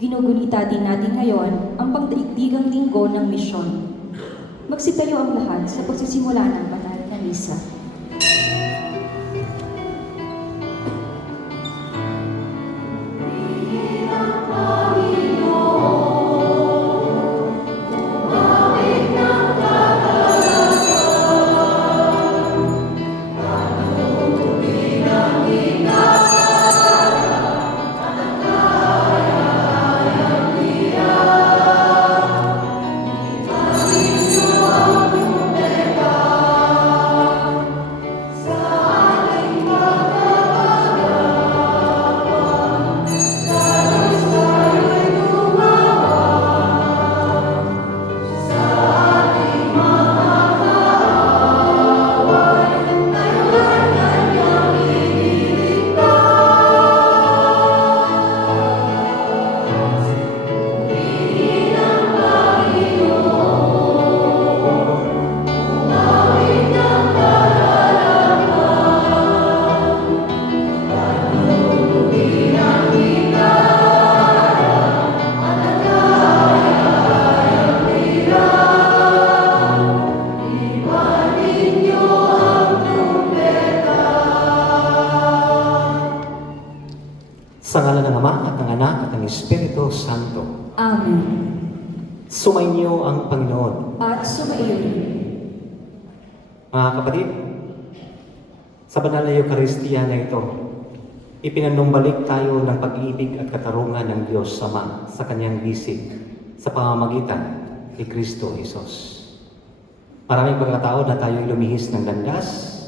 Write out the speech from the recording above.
Ginugunita din natin ngayon ang pangdaigdigang linggo ng misyon. Magsitayo ang lahat sa pagsisimula ng banal na misa. Sa ngalan ng Ama at ng Anak at ng Espiritu Santo. Amen. Sumainyo ang Panginoon. At sumaiyo rin. Mga kapatid, sa banal na Eucharistia na ito, ipinanumbalik tayo ng pag-ibig at katarungan ng Diyos Ama sa kanyang bisig sa pamamagitan ni Kristo Jesus. Maraming pagkataon na tayo'y lumihis ng landas